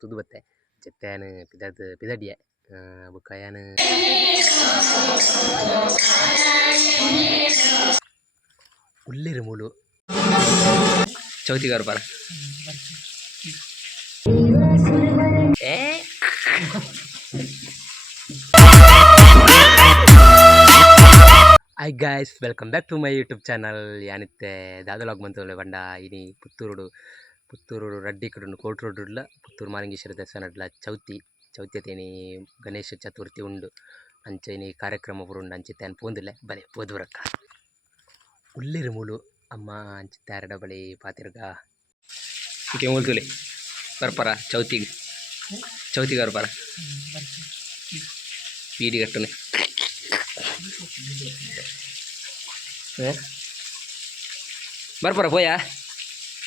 ತುದು ಬತ್ತೆ ಜೆತ್ತಾನ್ ಪಿದರ್ದ್ ಪಿದಡಿಯೆ ಬೊಕ ಯಾನ್ ಉಲ್ಲೆರ್ ಮೂಲು ಚೌತಿಗಾರ್ ಪರ ಏ hi guys welcome back to my YouTube channel ಯಾನಿತ್ತೆ ದಾದಲಾಗ್ ಬಂತು ಬಂಡ ಇನಿ ಪುತ್ತೂರುಡು ಪುತ್ತೂರು ರಡ್ಡಿ ಕಡೆ ಕೋಟ್ ರೋಡ್ ಉಡ್ಲ, ಪುತ್ತೂರು ಮಾಲಿಂಗೇಶ್ವರ ದೇವಸ್ಥಾನ ನಡ್ಲ ಚೌತಿ ಚೌತಿ ಗಣೇಶ ಚತುರ್ಥಿ ಉಂಡು. ಅಂಚ ಇನಿ ಕಾರ್ಯಕ್ರಮ ಪೂರ ಉಂಡು ಅಂಚಿತ್ತೆ ಅನ್ ಪೋಂದಿಲ್ಲ. ಬಲೆ ಪೋದುರಕ್ಕ ಉಲ್ಲೆರ್ ಮೂಲು, ಅಮ್ಮ ಅಂಚಿತ್ತೆ ಅರಡ ಬಳಿ ಪಾತಿರ್ಗ. ಈಗ ಹೋಗ್ತುಲೆ ಬರ್ಪರ ಚೌತಿಗೆ. ಚೌತಿಗೆ ಬರ್ಪರ ಪೀಡಿ ಕಟ್ಟನೆ. ಬರ್ಪರ పోయా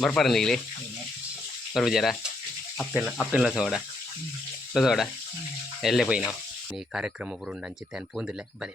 ಬರ್ಪಾರ ನೀಲಿ ಬರ್ಬಿಜಾರ ಅಪ್ಪೆಲ್ಲ ಅಪ್ಪೆಲ್ಲ ಸೋಡ ಸೋಡ ಎಲ್ಲೇ పోయి ನಾವು ಈ ಕಾರ್ಯಕ್ರಮ ಬರುಂಡು ಅಂಚಿತ್ತೆ ಅನ್ ಪೋಂದಿಲ್ಲ ಬಲೆ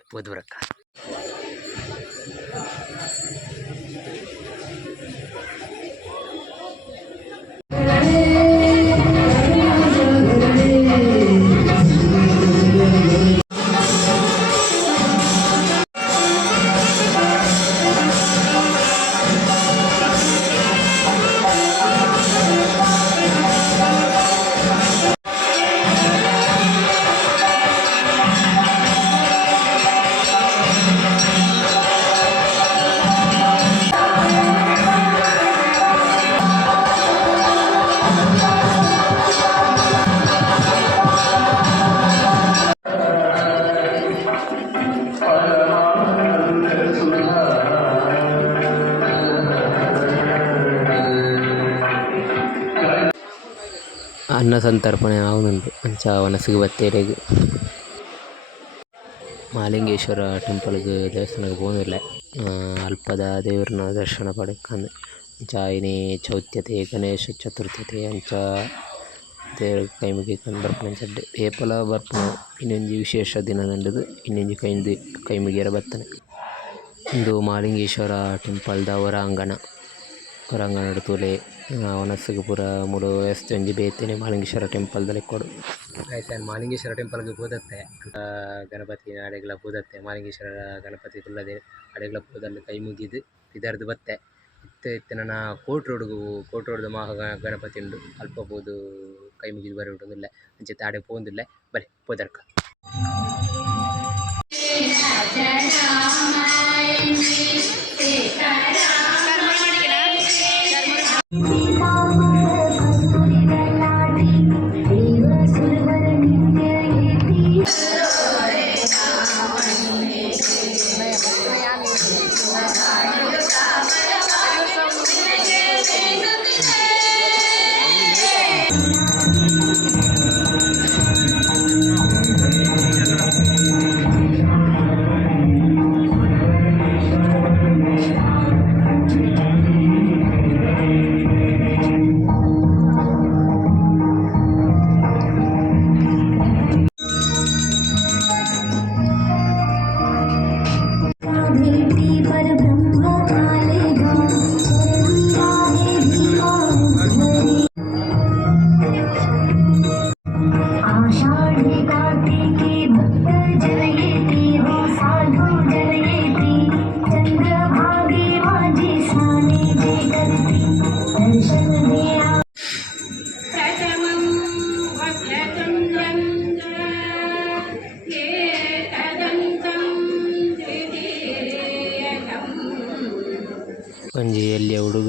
ಅನ್ನ ಸಂತರ್ಪಣೆ ಆವನುಂಡು ಅಂಚ ವನಸಿಗೆ ಬತ್ತೇರೆಗ್. ಮಾಲಿಂಗೇಶ್ವರ ಟೆಂಪಲ್ಗೆ ದೇವಸ್ಥಾನಕ್ಕೆ ಹೋಗಿಲ್ಲ ಅಲ್ಪದ ದೇವ್ರನ್ನ ದರ್ಶನ ಪಡೆಕಂದು ಅಂಚ ಇನಿ ಚೌತ್ಯತೆ, ಗಣೇಶ ಚತುರ್ಥತೆ ಅಂಚ ದೇವ್ರ ಕೈ ಮುಗಿಕೊಂಡು ಬರ್ಪುನ ಚಡ್ಡೆ ಏಪಲ ಬರ್ಪುನ ಇನ್ನೊಂಜಿ ವಿಶೇಷ ದಿನ ನಂಡದು ಇನ್ನೊಂದು ಕೈಂದು ಕೈ ಮುಗಿಯರ ಬರ್ತಾನೆ ಇಂದು ಮಾಲಿಂಗೇಶ್ವರ ಟೆಂಪಲ್ದ ಹೊರಾಂಗಣ ಹೊರಾಂಗಣ ತೂಲೆ ವನಸ್ಸಿಗೆ ಪೂರ ಮೂಲು ವ್ಯವಸ್ಥೆ ಒಂಜಿ ಬೇತೇನೆ ಮಾಲಿಂಗೇಶ್ವರ ಟೆಂಪಲ್ದಲ್ಲಿ ಕೊಡು. ಆಯ್ತು ಮಾಲಿಂಗೇಶ್ವರ ಟೆಂಪಲ್ಗೆ ಹೋದತ್ತೆ ಗಣಪತಿನ ಗಣಪತಿ ಅಡೆಗಳ ಹೋದತ್ತೆ ಮಾಲಿಂಗೇಶ್ವರ ಗಣಪತಿ ತುಲ್ಲದೆ ಅಡೆಗಳ ಹೋದಲ್ಲಿ ಕೈ ಮುಗಿದು ಇದರದ್ದು ಬತ್ತೆ. ಇತ್ತೆ ಇತ್ತಿನ ಕೋಟ್ ರೋಡ್ಗು ಕೋಟ್ ರೋಡ್ದು ದ ಗ- ಗಣಪತಿ ಉಂಡು ಅಲ್ಪ ಪೋದು ಕೈ ಮುಗಿದು ಬರಿ ಉಂಟುದಿಲ್ಲ. ಅಂಚೆ ತಾಡೆ ಪೋಂದಿಲ್ಲ. ಬರೀ ಪೋದರ್ಕ.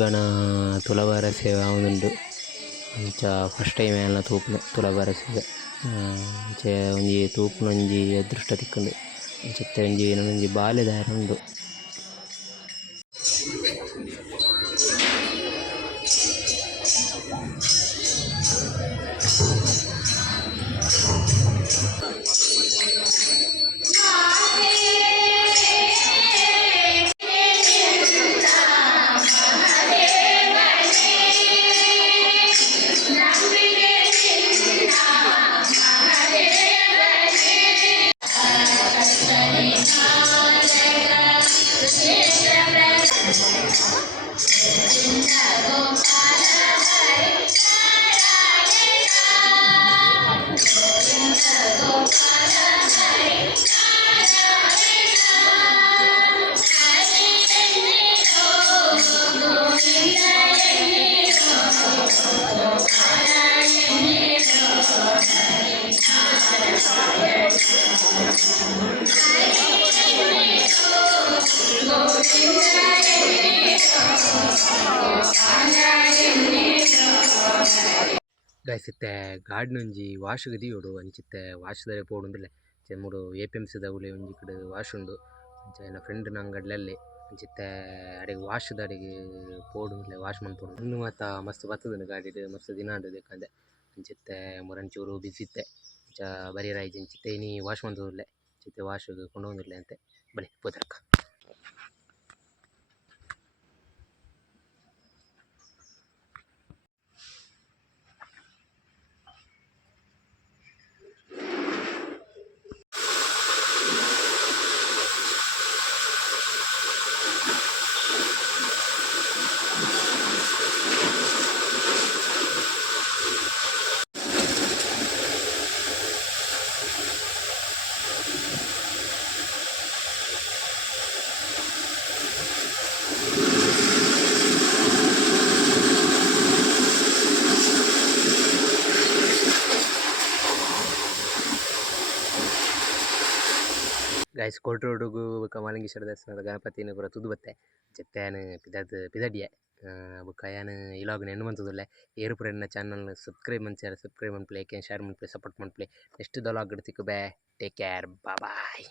ಹುಡುಗನ ತುಲಭಾರ ಸೇವೆ ಆವೊಂದುಂಡು ಅಂಚ ಫಸ್ಟ್ ಟೈಮ್ ಎಲ್ಲ ತೂಪುನೆ, ತುಲಭಾರ ಸೇವೆ. ಇಂಚೆ ಒಂಜಿ ತೂಪುನ ಒಂಜಿ ಅದೃಷ್ಟ ತಿಕ್ಕುಂಡು. ಅಂಚತ್ತೆ ಒಂಜಿ ಒಂಜಿ ಬಾಲ್ಯದ ಉಂಡು. ಗೈಸ್ ಗಾರ್ಡ್ನ ಒಂಜಿ ವಾಶ್ಗ್ ದಿಯೋಡು ಅಂಚಿತ್ತೆ ವಾಶ್ದಾರೆ ಪೋಡುಂದಿಲ್ಲ ಮೂಡು ಎ ಪಿ ಎಂ ಸಿ ಉಲೆ ಒಂಜಿ ಕಡೆ ವಾಶ್ ಉಂಡು. ಎನ್ನ ಫ್ರೆಂಡ್ ಅಡ್ಲಲ್ಲಿ ಅಂಚಿತ್ತೆ ಅಡೆಗ್ ವಾಶ್ದ ಪೋಡು ಪೋಡುಂದಿಲ್ಲ ವಾಶ್ ಮನ್ಪೊಡು ಇನ್ನು ಮಾತ ಮಸ್ತ್ ಬರ್ತದೆ ಗಾಡಿ ಮಸ್ತ್ ದಿನ ಉಂಡು ಬೇಕಂದೆ ಅಂಚಿತ್ತೆ ಮುರಂಚೂರು ಬಿಸಿ ಇತ್ತೆ. ಅಂಚ ಬರಿಯರಾಯ್ಜಿ ಅಂಚಿತ್ತೆ ಇನಿ ವಾಶ್ ಮಂತೊಂದುಲ್ಲೆ ಅಂಚಿತ್ತೆ ವಾಶ್ಗ್ ಕೊಂಡೊಂದುಲ್ಲೆ ಅಂತೆ. ಬಲಿ ಪೋತರ್ಕ ಗೈಸ್ ಕೋಟ್ರೋಡುಗು ಬೊಕ ಮಾಲಿಂಗೇಶ್ವರ ದೇವಸ್ಥಾನದ ಗಣಪತಿನ್ ಪೂರ ತುದು ಬತ್ತೆ. ಅಂಚೆತ್ತೆ ಯಾನ್ ಪಿದಡಿಯ. ಬೊಕ ಯಾನ್ ಇಲಾಗ್ ನೆನ್ ಮಂತೊಂದುಲ್ಲೆ. ಏರು ಪೂರ ಎನ್ನ ಚಾನಲ್ ಸಬ್ಸ್ಕ್ರೈಬ್ ಮನ್ಪುವೆರ ಸಬ್ಸ್ಕ್ರೈಬ್ ಮನ್ಪುಲೆ ಏಕೆ ಶೇರ್ ಮನ್ಪ್ಲೆ ಸಪೋರ್ಟ್ ಮನ್ಪುಲೆ ನೆಕ್ಸ್ಟ್ ದ ಲಾಗ್ ಡ್ ಬೇ ಟೇಕ್ ಕೇರ್ ಬಾಯ್